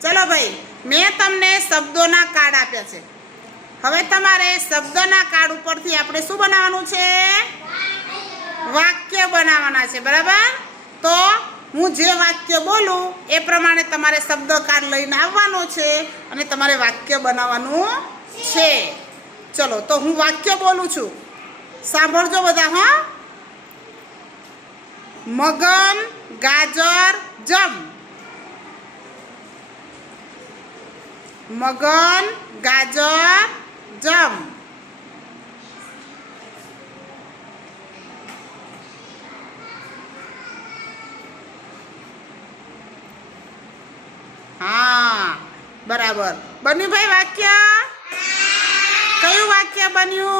चलो भाई मैं तमने शब्दों कार्ड आप्या छे। हवे तमारे शब्दों कार्ड उपरथी आपणे शुं बनाववानुं छे? वाक्य बनाववाना छे। बराबर। तो हूँ जे वाक्य बोलूँ ए प्रमाणे तमारे शब्द कार्ड लईने आववानो छे अने तमारे वाक्य बनाववानुं छे। चलो तो हूँ वाक्य बोलूँ छूं, सांभळजो बधा। हाँ, मगन गाजर जम। मगन गाजर जम। हाँ बराबर बन्यु भाई वाक्य। कयु वाक्य बन्यु?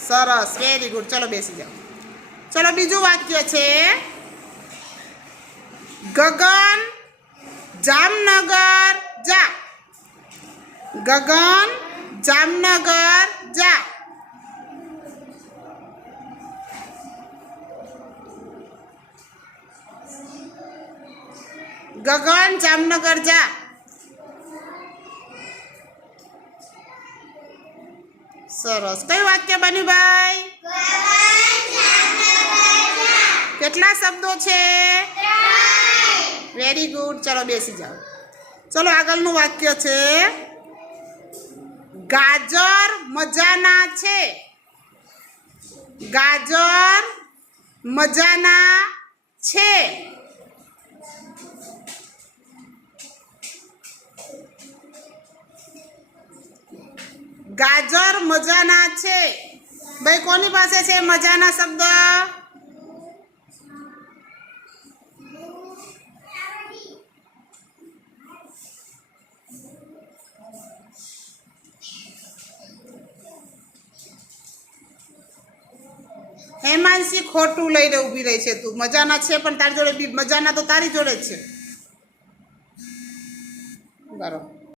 सरस, वेरी गुड। चलो बेसी जाओ। चलो बीजू वाक्य छे, गगन जामनगर जा। गगन जामनगर जा। गगन जामनगर जा। सरस। कई वाक्य बन्यु भाई? केटला शब्दों छे? Very good. चलो बेसी जाओ। चलो आगळनुं वाक्य छे, गाजर मजाना छे। गाजर मजाना छे। गाजर मजाना छे। भाई कोनी पासे छे मजाना शब्द? हेमांशी खोटू लईने ऊभी रही छे। तू मजाना छे पण तारी जोड़े मजाना तो तारी जोड़े छे। बराबर।